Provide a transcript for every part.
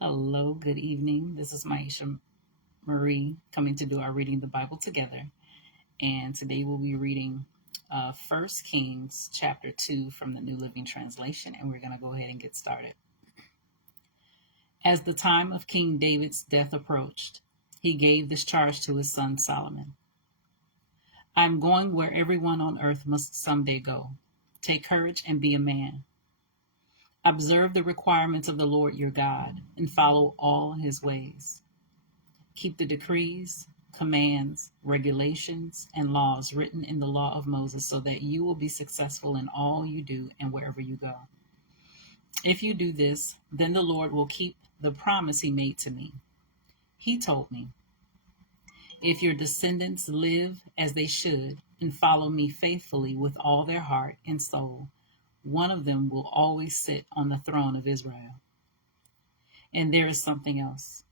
Hello, good evening. This is Myesha Marie coming to do our reading the Bible together. And today we'll be reading 1 Kings chapter 2 from the New Living Translation. And we're going to go ahead and get started. As the time of King David's death approached, he gave this charge to his son Solomon. I am going where everyone on earth must someday go. Take courage and be a man. Observe the requirements of the Lord your God and follow all his ways. Keep the decrees, commands, regulations, and laws written in the law of Moses so that you will be successful in all you do and wherever you go. If you do this, then the Lord will keep the promise he made to me. He told me, if your descendants live as they should and follow me faithfully with all their heart and soul, one of them will always sit on the throne of Israel. And there is something else.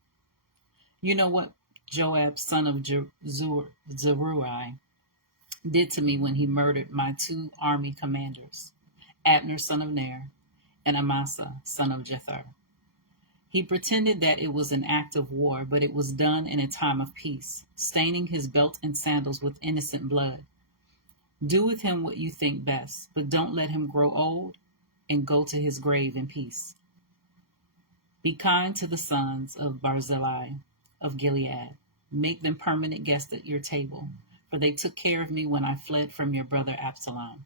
You know what Joab, son of Zeruiah, did to me when he murdered my two army commanders, Abner, son of Ner, and Amasa, son of Jether. He pretended that it was an act of war, but it was done in a time of peace, staining his belt and sandals with innocent blood. Do with him what you think best, but don't let him grow old and go to his grave in peace. Be kind to the sons of Barzillai of Gilead. Make them permanent guests at your table, for they took care of me when I fled from your brother Absalom.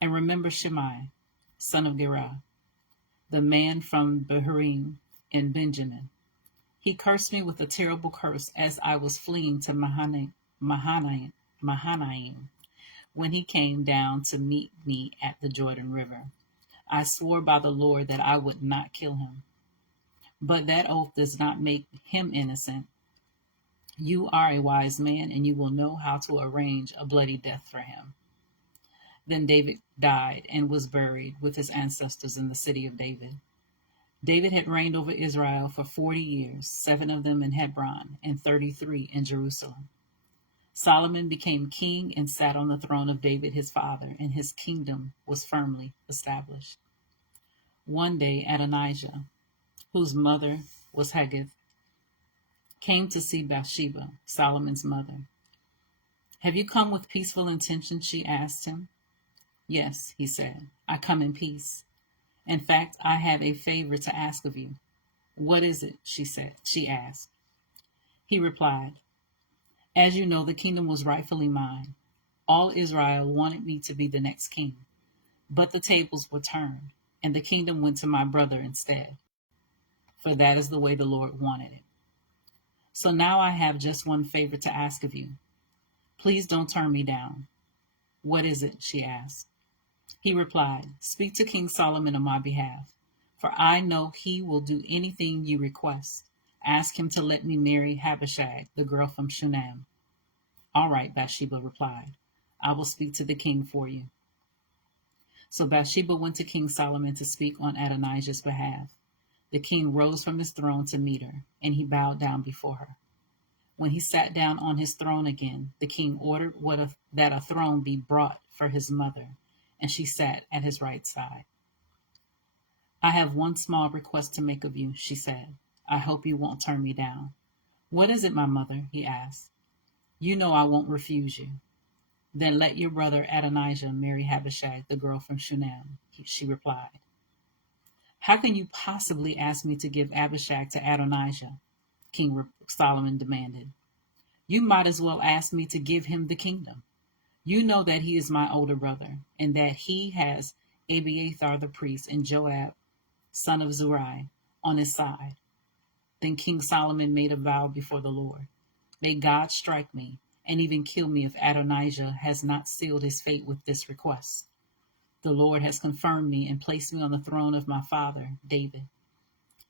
And remember Shimei, son of Gera, the man from Bahurim in Benjamin. He cursed me with a terrible curse as I was fleeing to Mahanaim when he came down to meet me at the Jordan River. I swore by the Lord that I would not kill him. But that oath does not make him innocent. You are a wise man, and you will know how to arrange a bloody death for him. Then David died and was buried with his ancestors in the city of David. David had reigned over Israel for 40 years, 7 of them in Hebron and 33 in Jerusalem. Solomon became king and sat on the throne of David his father, and his kingdom was firmly established. One day Adonijah, whose mother was Haggith, came to see Bathsheba, Solomon's mother. Have you come with peaceful intentions? She asked him. Yes, he said, I come in peace. In fact, I have a favor to ask of you. What is it? She asked. He replied, as you know, the kingdom was rightfully mine. All Israel wanted me to be the next king, but the tables were turned, and the kingdom went to my brother instead, for that is the way the Lord wanted it. So now I have just one favor to ask of you. Please don't turn me down. What is it? She asked. He replied, speak to King Solomon on my behalf, for I know he will do anything you request. Ask him to let me marry Abishag, the girl from Shunem. All right, Bathsheba replied. I will speak to the king for you. So Bathsheba went to King Solomon to speak on Adonijah's behalf. The king rose from his throne to meet her, and he bowed down before her. When he sat down on his throne again, the king ordered that a throne be brought for his mother, and she sat at his right side. I have one small request to make of you, she said. I hope you won't turn me down. What is it, my mother? He asked. You know I won't refuse you. Then let your brother Adonijah marry Abishag, the girl from Shunem, she replied. How can you possibly ask me to give Abishag to Adonijah? King Solomon demanded. You might as well ask me to give him the kingdom. You know that he is my older brother, and that he has Abiathar the priest and Joab, son of Zeruiah, on his side. Then King Solomon made a vow before the Lord. May God strike me and even kill me if Adonijah has not sealed his fate with this request. The Lord has confirmed me and placed me on the throne of my father, David.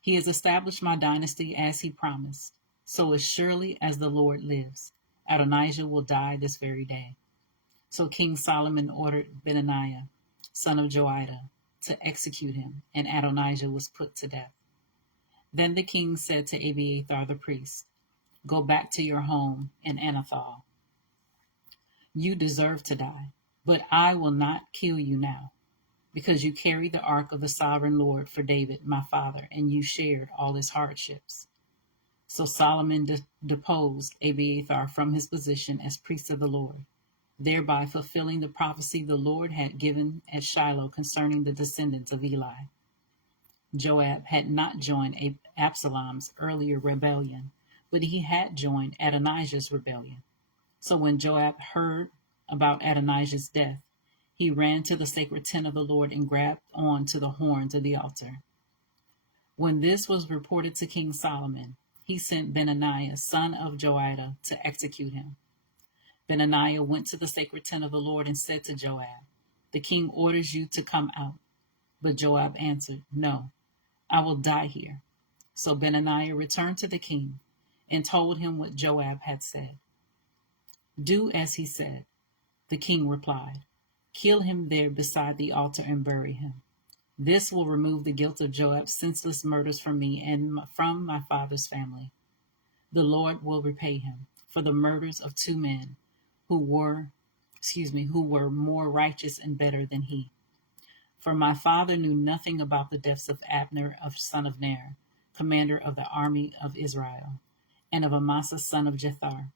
He has established my dynasty as he promised. So as surely as the Lord lives, Adonijah will die this very day. So King Solomon ordered Benaiah, son of Joiada, to execute him, and Adonijah was put to death. Then the king said to Abiathar the priest, go back to your home in Anathal. You deserve to die, but I will not kill you now. because you carried the ark of the sovereign Lord for David, my father, and you shared all his hardships. So Solomon deposed Abiathar from his position as priest of the Lord, thereby fulfilling the prophecy the Lord had given at Shiloh concerning the descendants of Eli. Joab had not joined Absalom's earlier rebellion, but he had joined Adonijah's rebellion. So when Joab heard about Adonijah's death, he ran to the sacred tent of the Lord and grabbed on to the horns of the altar. When this was reported to King Solomon, he sent Benaiah, son of Joiada, to execute him. Benaiah went to the sacred tent of the Lord and said to Joab, "The king orders you to come out." But Joab answered, "No, I will die here." So Benaiah returned to the king and told him what Joab had said. "Do as he said," the king replied. "Kill him there beside the altar and bury him. This will remove the guilt of Joab's senseless murders from me and from my father's family. The Lord will repay him for the murders of two men who were more righteous and better than he. For my father knew nothing about the deaths of Abner, son of Ner, commander of the army of Israel, and of Amasa, son of Jethar,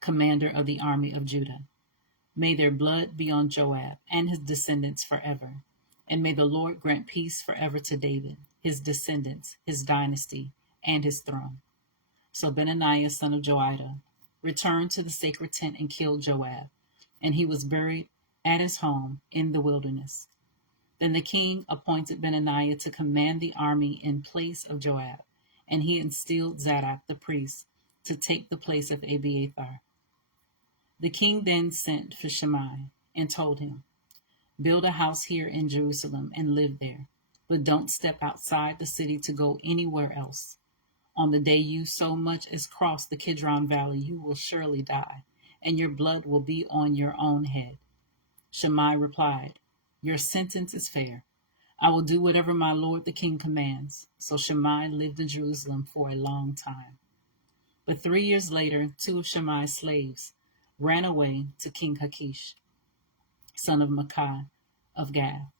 commander of the army of Judah. May their blood be on Joab and his descendants forever. And may the Lord grant peace forever to David, his descendants, his dynasty, and his throne." So Benaiah, son of Joiada, returned to the sacred tent and killed Joab, and he was buried at his home in the wilderness. Then the king appointed Benaiah to command the army in place of Joab, and he instilled Zadok the priest to take the place of Abiathar. The king then sent for Shimei and told him, "Build a house here in Jerusalem and live there, but don't step outside the city to go anywhere else. On the day you so much as cross the Kidron Valley, you will surely die, and your blood will be on your own head." Shimei replied, "Your sentence is fair. I will do whatever my lord the king commands." So Shimei lived in Jerusalem for a long time. But 3 years later, two of Shimei's slaves ran away to King Achish, son of Maacah of Gath.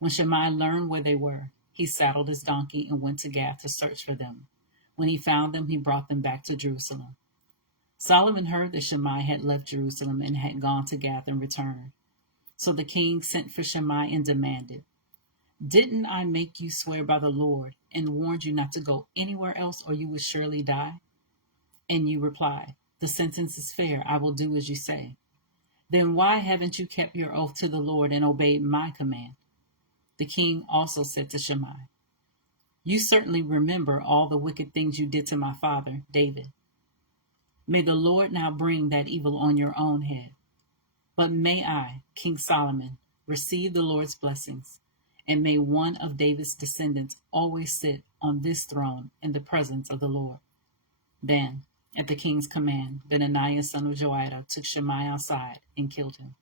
When Shimei learned where they were, he saddled his donkey and went to Gath to search for them. When he found them, he brought them back to Jerusalem. Solomon heard that Shimei had left Jerusalem and had gone to Gath and returned. So the king sent for Shimei and demanded, "Didn't I make you swear by the Lord and warned you not to go anywhere else or you would surely die? And you replied, 'The sentence is fair. I will do as you say.' Then why haven't you kept your oath to the Lord and obeyed my command?" The king also said to Shimei, "You certainly remember all the wicked things you did to my father, David. May the Lord now bring that evil on your own head. But may I, King Solomon, receive the Lord's blessings, and may one of David's descendants always sit on this throne in the presence of the Lord." Then, at the king's command, Benaiah, son of Joiada, took Shimei outside and killed him.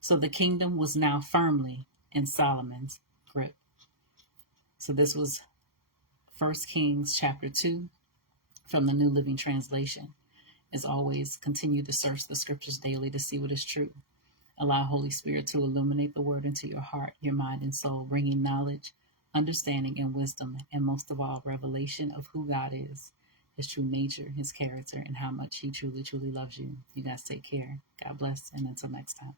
So the kingdom was now firmly in Solomon's grip. So this was 1 Kings chapter 2 from the New Living Translation. As always, continue to search the scriptures daily to see what is true. Allow Holy Spirit to illuminate the word into your heart, your mind, and soul, bringing knowledge, understanding, and wisdom, and most of all, revelation of who God is, his true nature, his character, and how much he truly, truly loves you. You guys take care. God bless, and until next time.